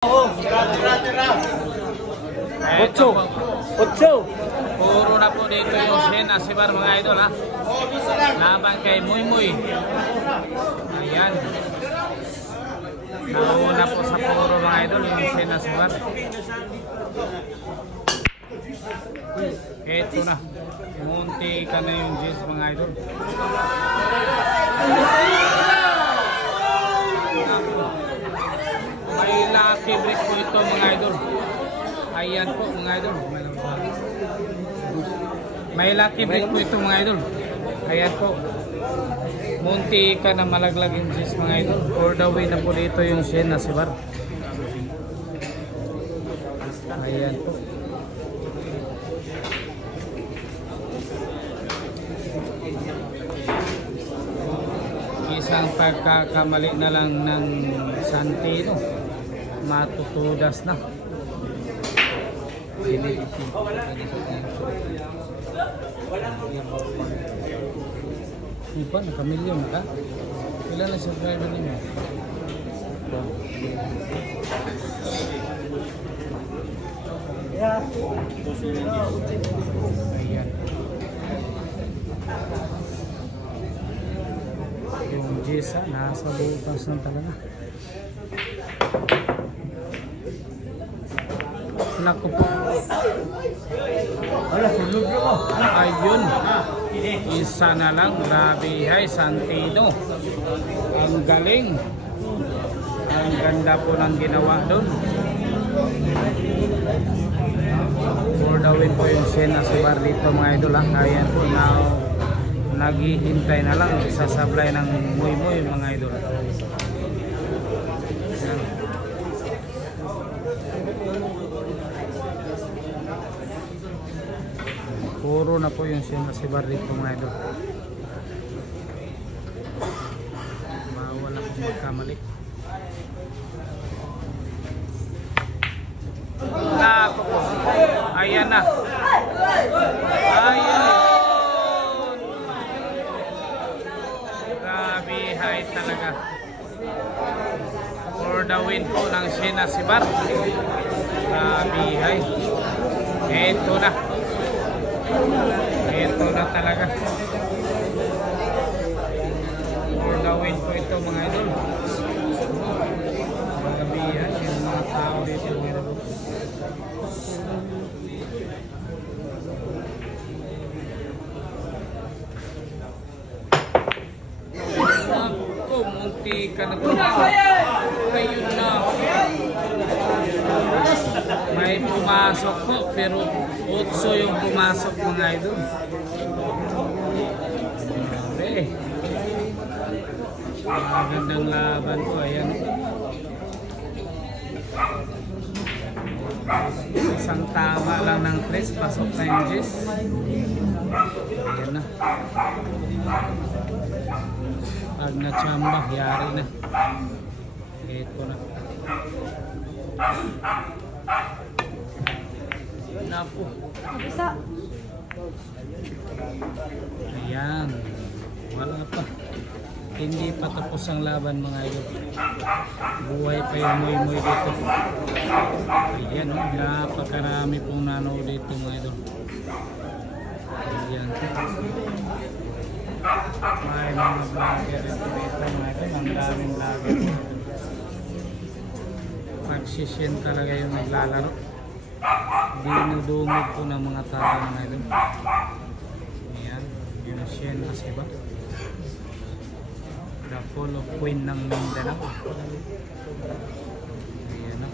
Ocho. Puro na po dito yung Shen Asibar mga idol ha. Laban kay Muy Muy. Ayan. Nauna po sa puro mga idol yung Shen Asibar. Eto na. Munti ka na yung Jess mga idol. May lucky break po ito mga idol. Ayan po mga idol. May lucky break po ito mga idol. Ayan po. Munti ka na malaglag yung Jess mga idol. For the win na po dito yung Shen Asibar. Ayan po. Isang pagkakamali na lang ng Santino, matutudas na. Iba, nakamilyon na ka? Ilan na subscriber ninyo? Ayan. Yung Jessa, nasa butas na talaga. Naku po. Ayun. Isa na lang. Grabe hay, Santino. Ang galing. Ang ganda po ng ginawa doon. For the win po yung Shen Asibar dito mga idol ha. Ayan po na. Naghihintay na lang sa sablay ng Muy Muy mga idol. Puro na po yung Shen Asibar dito mga idol. Bawal ako magkamali. Nako po. Ayan na. Ayan. Hay talaga. For the win po ng Shen Asibar. Hay. Ito na. Ito na talaga. For the win po ito mga idol. Magabihan yung mga tao dito. Munti ka na po. Ayun na. May pumasok po pero 8 yung pumasok mga idol. Okay. Magandang laban po. Ayan. Isang tama lang ng tres. Pasok na yung Jess. Ayan na. Pag na-chamba, yari na. Ito na. Napo. Ayan. Wala pa. Hindi pa tapos ang laban mga idol. Buhay pa yung Muy Muy dito. Ayan. Napakarami pong nanood dito mga idol. Ayan. May mga vlogger dito mga idol. Ang daming vlogger. Pagsisyen talaga yung naglalaro. Dinudungog po ng mga tao mga idol. Ayan. Yung Shen Asibar. The Fall of Queen ng Mindanao. Ayan na.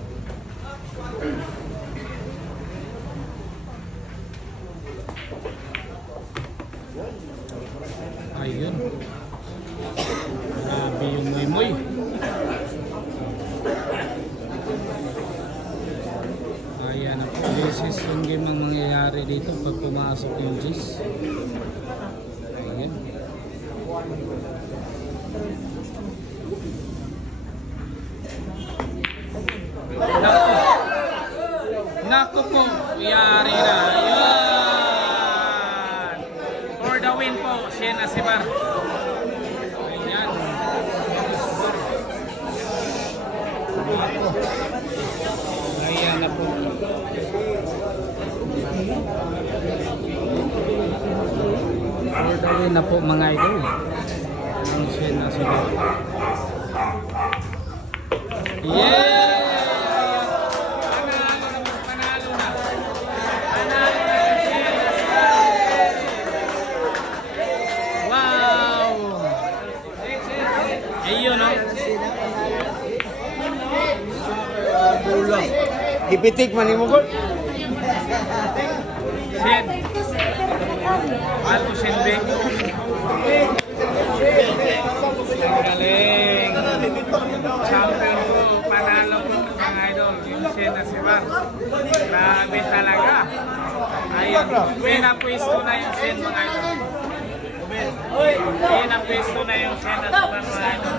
Ayun. Grabe yung Muy Muy. Ayan na po. This is yung game ang mangyayari dito pag pumasok yung Jess. Ayan. Naku po. Yari na. Ayan. For the win po, Shen Asibar. Ayan. Ayun na po mga idol. Ang Shena Sibar. Yeah! Panalo na. Wow! Ayun no. Ipitik man mo ko. Sen. Alto Senbeng. Galing. Champion po, panalo po mga idol. Yung Shena Sibar. Grabe talaga. Ayun. Pinapwesto na yung Sen mga idol. Pinapwesto na yung Shena Sibar mga idol.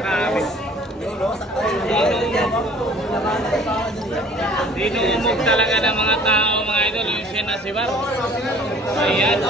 Grabe. Dinumog talaga ng mga tao mga idol yung Shena Sibar. Ayan.